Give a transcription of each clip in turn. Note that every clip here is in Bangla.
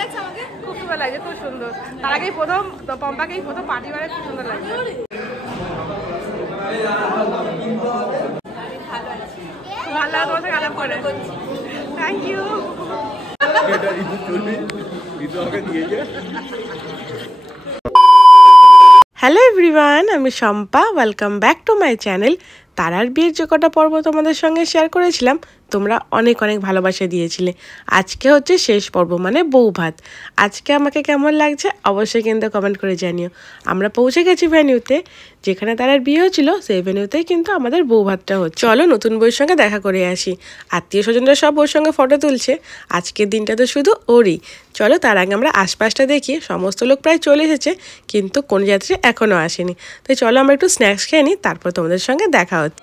লাগছে আমাকে? খুব সুন্দর লাগছে, খুব সুন্দর। তার আগেই প্রথম পম্পাকেই প্রথম পার্টি বারে খুব সুন্দর লাগছে। ভালো লাগলো তোমার সাথে আলাপ করে। Thank you. হ্যালো এভরিওয়ান, আমি Shampa. Welcome back to my channel. তারার বিয়ের যে কটা পর্ব তোমাদের সঙ্গে শেয়ার করেছিলাম, তোমরা অনেক অনেক ভালোবাসা দিয়েছিলে। আজকে হচ্ছে শেষ পর্ব, মানে বউ ভাত। আজকে আমাকে কেমন লাগছে অবশ্যই কিন্তু কমেন্ট করে জানিও। আমরা পৌঁছে গেছি ভেন্যুতে, যেখানে তারার বিয়ে হচ্ছিল, সেই ভেন্যুতেই কিন্তু আমাদের বউ ভাতটা হচ্ছে। চলো নতুন বউয়ের সঙ্গে দেখা করে আসি। আত্মীয় স্বজনরা সব ওর সঙ্গে ফটো তুলছে। আজকের দিনটা তো শুধু ওরই। চলো তার আগে আমরা আশপাশটা দেখি। সমস্ত লোক প্রায় চলে এসেছে, কিন্তু কোন যাত্রী এখনও আসেনি। তাই চলো আমরা একটু স্ন্যাক্স খেয়ে নিই, তারপর তোমাদের সঙ্গে দেখা হচ্ছে।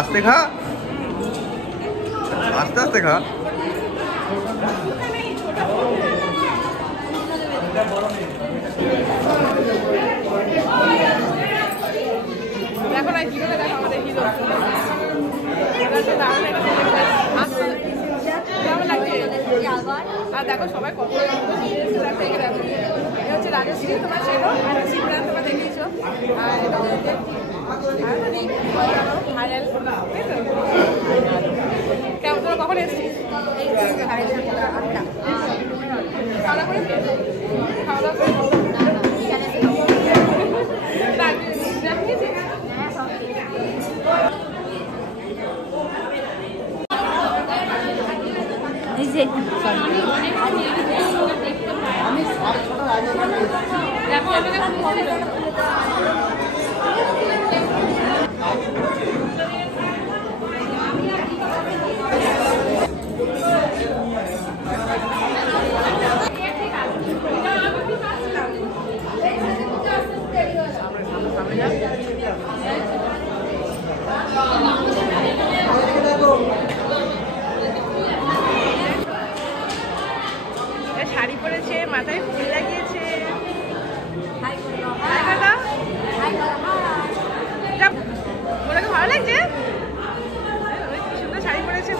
आस्ते खा, आस्ते आस्ते खा। দেখো না হিরোটা, দেখো আমাদের হিরো। কেমন লাগছে? আর দেখো সবাই কত এটা হচ্ছে রাজশ্রী, তোমার ছিল সিমরান, তোমরা দেখিয়েছো। আর এটা হচ্ছে ভাইরাল। কেমন তোরা কখন এসছিস? আটটা। খাওয়া দাওয়া করে খাওয়া দাওয়া করে শাড়ি পরেছে, মাথায় ফুল লাগিয়েছে। ওনাকে ভালো লাগছে, সুন্দর শাড়ি পরেছে।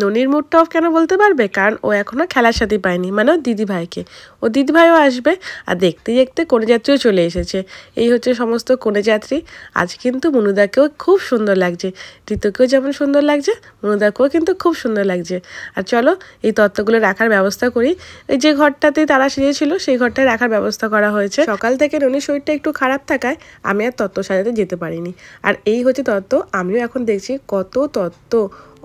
ননির মুডটা অফ কেন বলতে পারবে? কারণ ও এখনো খেলার সাথে পায়নি, মানে ওর দিদিভাইকে। ও দিদিভাইও আসবে। আর দেখতে দেখতে কনে যাত্রীও চলে এসেছে। এই হচ্ছে সমস্ত কনে যাত্রী। আজ কিন্তু মনুদাকেও খুব সুন্দর লাগছে, ঋতুকেও যেমন সুন্দর লাগছে, মনুদাকেও কিন্তু খুব সুন্দর লাগছে। আর চলো এই তত্ত্বগুলো রাখার ব্যবস্থা করি। এই যে ঘরটাতে তারা সেজেছিল, সেই ঘরটায় রাখার ব্যবস্থা করা হয়েছে। সকাল থেকে ননির শরীরটা একটু খারাপ থাকায় আমি আর তত্ত্ব সাজাতে যেতে পারিনি। আর এই হচ্ছে তত্ত্ব। আমিও এখন দেখছি কত তত্ত্ব,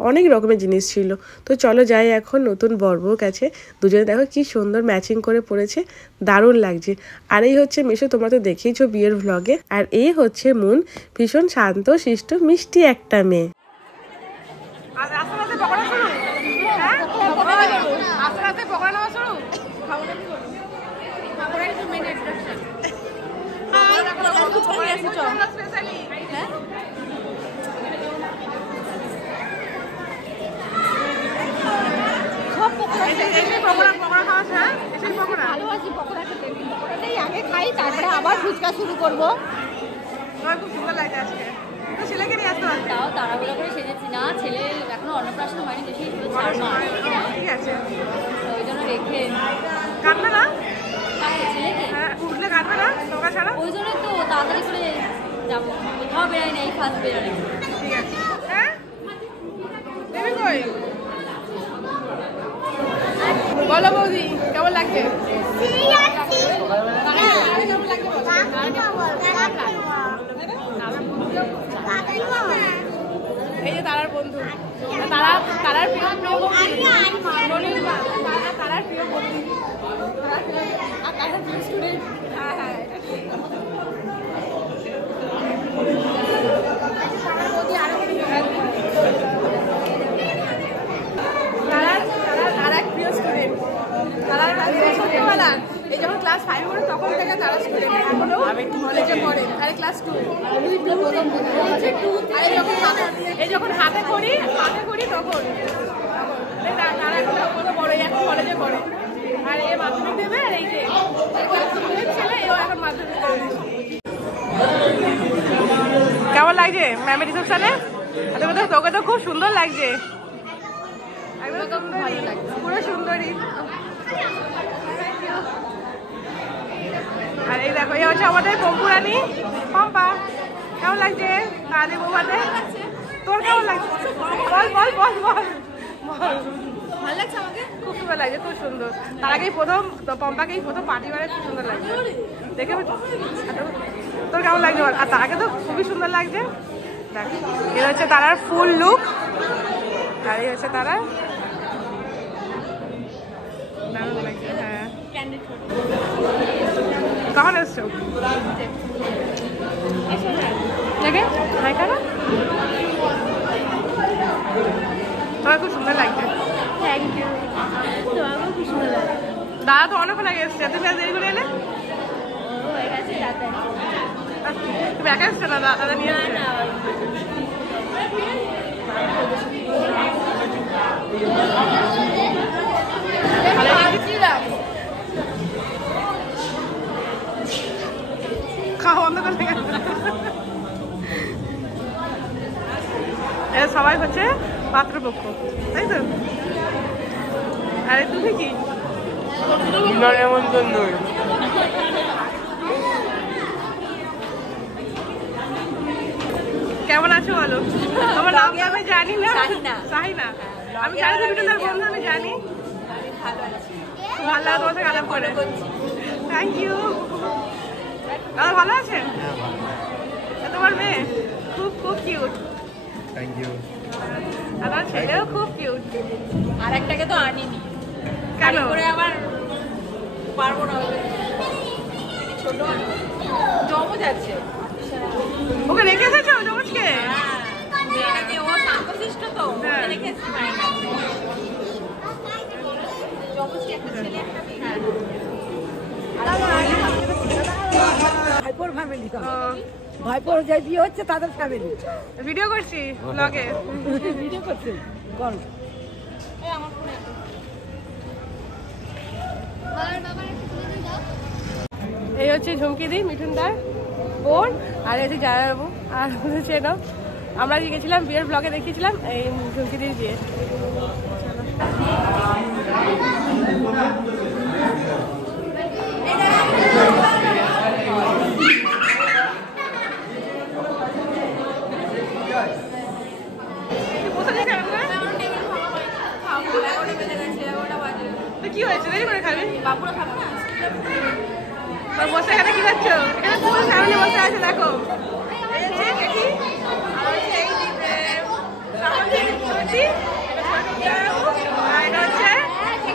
অনেক রকমের জিনিস ছিল। তো চলো যাই এখন নতুন বরবউর কাছে। দুজনে দেখো কি সুন্দর ম্যাচিং করে পড়েছে, দারুণ লাগছে। আর এই হচ্ছে মিশু, তোমরা তো দেখেইছো বিয়ের ভ্লগে। আর এই হচ্ছে মুন, ভীষণ শান্ত শিষ্ট মিষ্টি একটা মেয়ে। ভালোবাসি পকোড়া খেতে, পকোড়াটাই আগে খাই, তারপরে আবার ফুচকা শুরু করবো। খুব সুন্দর লাগছে আজকে। তো ছেলেকে নিয়ে আসতে পারবে? তাও তাড়াহুড়ো করে সেজেছি না, ছেলে এখনো অন্নপ্রাশন হয়নি, বেশি 4 মাস। ঠিক আছে, ওই জন্য রেখে কাটবে না ছেলেকে, হ্যাঁ উঠলে কাটবে না তোমরা ছাড়া। ওই জন্যই তো তাড়াতাড়ি করে যাবো, কোথাও বেরাই না, এই ফার্স্ট বেরাই। ঠিক আছে। হ্যাঁ দেবী কই? বলো বৌদি কেমন লাগছে? এই যে তারার বন্ধু, তারার প্রিয় বন্ধু, তারার প্রিয় বন্ধু আর তারার প্রিয় স্টুডেন্ট। হ্যাঁ হ্যাঁ তারা এক প্রিয় স্টুডেন্ট। তারা ছোটবেলার এই যখন ক্লাস 5 পড়ে তখন থেকে তারা স্টুডেন্ট, এখনো কলেজে পড়ে। আরে ক্লাস 2 প্রথম আর যখন এই যখন হাতে করি তখন তারা এখন কত বড়, এখন কলেজে পড়ে, আর এ মাধ্যমিক দেবে, আর এই যে ছেলে এও এখন মাধ্যমিক দেবে। কেমন লাগছে ম্যামের রিসেপশনে? তোকে তো খুব সুন্দর লাগছে, পুরো সুন্দরী। আর এই দেখো, এই হচ্ছে আমাদের পম্পুরানি পম্পা। কেমন লাগছে কাজে বৌভাতে? তোর কেমন লাগছে? বল বল বল বল বল। ভালো লাগছে আমাকে, খুব সুন্দর লাগছে, খুব সুন্দর। তার আগেই পম্পাকেই প্রথম পার্টি বারে খুব সুন্দর লাগছে দেখে। তোর কেমন লাগছে বল? আর তার আগে তো খুবই সুন্দর লাগছে। দেখ, এই হচ্ছে তারার ফুল লুক, আর এই হচ্ছে তারা দারুণ লাগছে। হ্যাঁ, কখন এসছো? দেখে হাই কারা, তোমার খুব সুন্দর লাগছে। থ্যাংক ইউ, তোমাকেও খুব সুন্দর লাগে। দাদা তো অনেকক্ষণ আগে এসছে, তুমি আজ দেরি করে এলে? হয়ে গেছে রাতে। তুমি একা এসছো না, দাদা নিয়ে এসছে? খাওয়া বন্ধ করতে গেছে। সবাই হচ্ছে পাত্রপক্ষ, তাই তো? আরে তুমি কি কেমন আছো বলো? তোমার নাম আমি জানি না, সাহিনা। আমি জানি তুমি তোমার বন্ধু, আমি জানি। ভালো লাগে তোমার সাথে আলাপ করে। Thank you. দাদা ভালো আছেন? তোমার মেয়ে খুব খুব কিউট। Thank you. আমার ছেলেও খুব কিউট। আর একটাকে তো আনিনি, কেন? করে আবার পারবো না, ছোট জমজ আছে। ওকে রেখে এসেছো জমজকে? মেয়েটাকে, ও শান্তশিষ্ট তো, হ্যাঁ। রেখে এসেছি মায়ের কাছে। জমজকে একটা ছেলে একটা মেয়ে। ভাইপোর ফ্যামিলি, ভাইপোর যে বিয়ে হচ্ছে তাদের ফ্যামিলি। ভিডিও করছি ব্লগে। ভিডিও করছে কোন? এই হচ্ছে ঝুমকিদি, মিঠুনদার বোন, আর এই হচ্ছে জায়াবাবু, আর হচ্ছে না আমরা যে গেছিলাম বিয়ের ব্লগে দেখিয়েছিলাম এই ঝুমকিদির বিয়ে। কি হয়েছে দেরি করে খাবি? বাবুরা খাবে না? তোর বসে এখানে কি করছো? এখানে পুরো ফ্যামিলি বসে আছে, দেখো। এই হচ্ছে দেখি, আর হচ্ছে এই সত্যি, আর হচ্ছে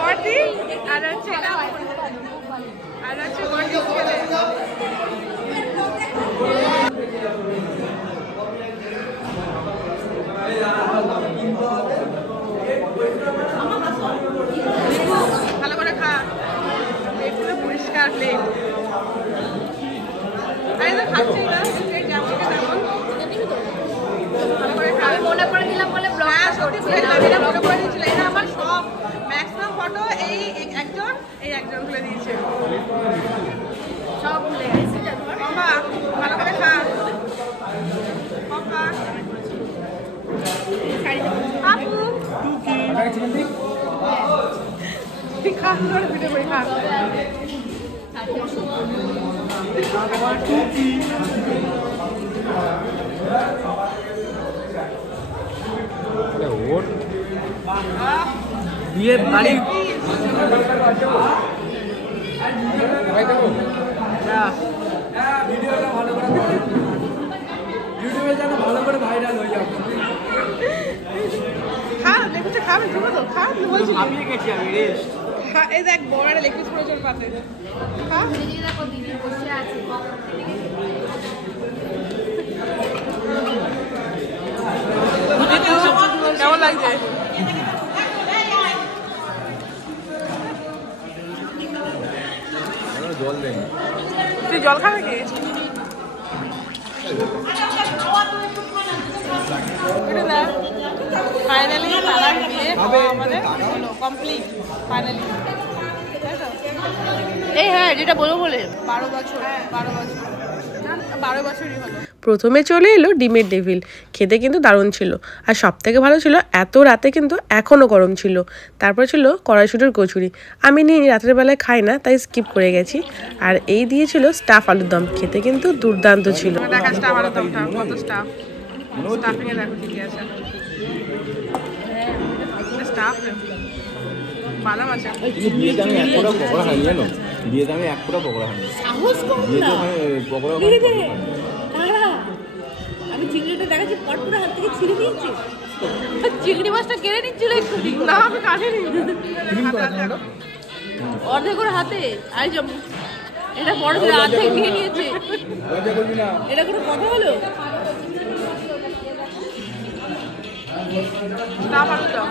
বর্দি, আর হচ্ছে বর্দির ছেলে। ভালো করে খা, পুরো পরিষ্কার প্লেট। আরে তো খাচ্ছি না, যেমন ভালো করে খা। আমি মনে করে দিলাম বলে ব্লগ সত্যি তুলে দিলাম, এটা মনে করে দিয়েছিল। এটা আমার সব ম্যাক্সিমাম ফটো এই একজন তুলে দিয়েছে। সব ভুলে গেছি। বাবা ভালো করে খা বাবা। আপু খা, ভিডিও করে খা। বিয়ের বাড়ি ভিডিওটা ভালো করে ইউটিউবে যেন ভালো করে ভাইরাল হয়ে যাবে। খা, দেখছো খাবে তুমি তো খা, তুমি বলছি আমি গেছি আমি রেস্ট। খা। এই দেখ বড় একটা লেগ পিস করেছে ওর পাতে। খা। দিদি দেখো, দিদি বসে আছে। কেমন লাগছে? জল দেন। তুই জল খাবে কি? এটা দেখ ফাইনালি দাদার বিয়ে আমাদের হলো কমপ্লিট ফাইনালি। এই হ্যাঁ যেটা বলবো বলে 12 বছর 12 বছরই হলো। প্রথমে চলে এলো ডিমের ডেভিল, খেতে কিন্তু দারুণ ছিল। আর সব থেকে ভালো ছিল এত রাতে কিন্তু এখনও গরম ছিল। তারপর ছিল কড়াইশুটির কচুরি, আমি নিয়ে রাতের বেলায় খাই না তাই স্কিপ করে গেছি। আর এই দিয়েছিল স্টাফ আলুর দম, খেতে কিন্তু দুর্দান্ত ছিল। দেখা স্টাফ আলুর দমটা কত স্টাফ, স্টাফিংয়ে দেখো কি কি আছে। স্টাফ বাদাম আছে। বিয়েতে আমি 1 ফোঁটা পকোড়া খাইনি জানো, বিয়েতে আমি 1 ফোঁটা পকোড়া খাইনি। সাহস কম না পকোড়া আমি চিংড়িটা দেখাচ্ছি পটপুরা হাত থেকে ছিঁড়ে দিয়েছি। চিংড়ি মাছটা কেড়ে নিচ্ছিল একটু না আমি কাটিনি, অর্ধেক করে হাতে। আর এটা বড় ছিল অর্ধেক নিয়ে নিয়েছে। এটা কোনো কথা হলো? স্টাফ আলুর দম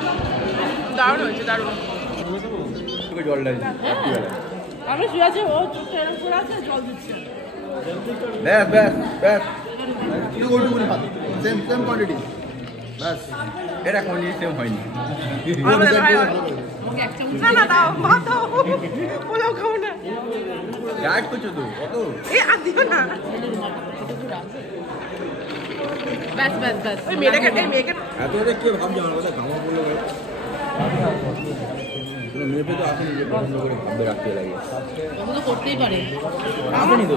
দারুণ হয়েছে, দারুণ। জল ঢালি আমি শুয়ে আছে, ও চোখটা এরকম করে আছে, জল দিচ্ছে। ব্যাস ব্যাস ব্যাস ওইটুকুনি ভাত, সেম সেম কোয়ান্টিটি ব্যাস। এটা কোয়ান্টিটি সেম হয়নি। না না দাও ভাত দাও, পোলাও খাও না। ডায়েট করছো তো কত? এই আর দিও না। ব্যাস ব্যাস ব্যাস। ওই মেয়েটাকে মেয়েকে এত ওদের কে ভাবছে আমার কথা কামা করলো ভাই। মেয়েকে তো আসেনি যে পছন্দ করে ভাববে রাখতে লাগে, ও তো করতেই পারে। আসেনি তো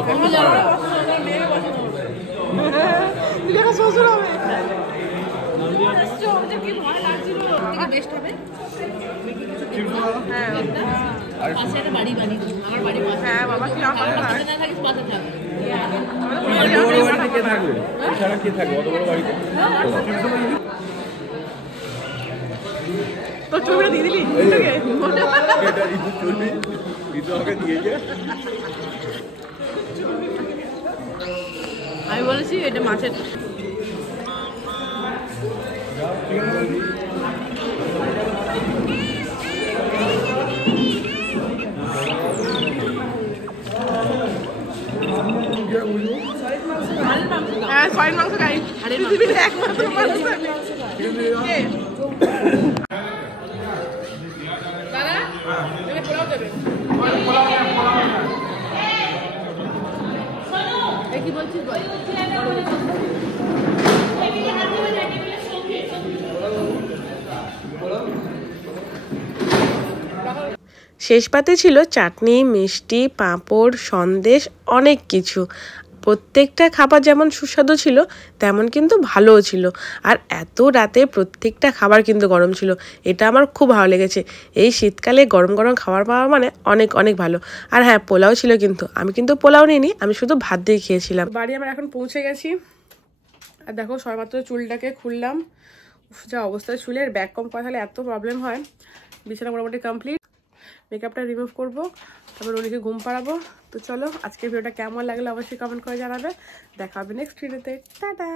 দেখো শ্বশুর হবে। বেস্ট হবে। হ্যাঁ পাশে একটা বাড়ি বানিয়ে দিই, আমার বাড়ি পাশে। হ্যাঁ বাবা কি আমার পাশে না থাকিস, পাশে থাক। অত বড় বাড়িতে কে থাকবে? এছাড়া কে থাকবে অত বড় বাড়িতে? তো ছবিটা দিয়ে দিলি এটা ঋতু চলবে, ঋতু আমাকে দিয়েছে। আমি বলেছি এটা মাছের। হ্যাঁ সয়ের মাংস খাই, পৃথিবীর একমাত্র মানুষ আমি। দাদা এনে পোলাও দেবে। কি বলছিস বল। শেষ পাতে ছিল চাটনি, মিষ্টি, পাঁপড়, সন্দেশ, অনেক কিছু। প্রত্যেকটা খাবার যেমন সুস্বাদু ছিল তেমন কিন্তু ভালোও ছিল। আর এত রাতে প্রত্যেকটা খাবার কিন্তু গরম ছিল, এটা আমার খুব ভালো লেগেছে। এই শীতকালে গরম গরম খাবার পাওয়া মানে অনেক অনেক ভালো। আর হ্যাঁ পোলাও ছিল, কিন্তু আমি কিন্তু পোলাও নিইনি, আমি শুধু ভাত দিয়ে খেয়েছিলাম। বাড়ি আমরা এখন পৌঁছে গেছি। আর দেখো সবেমাত্র চুলটাকে খুললাম, যা অবস্থা চুলের, ব্যাক কম করা থাকলে এত প্রবলেম হয়। বিছানা মোটামুটি কমপ্লিট, মেকআপটা রিমুভ করবো, তারপর উনিকে ঘুম পাড়াবো। তো চলো আজকের ভিডিওটা কেমন লাগলো অবশ্যই কমেন্ট করে জানাবে। দেখা হবে নেক্সট ভিডিওতে। টাটা।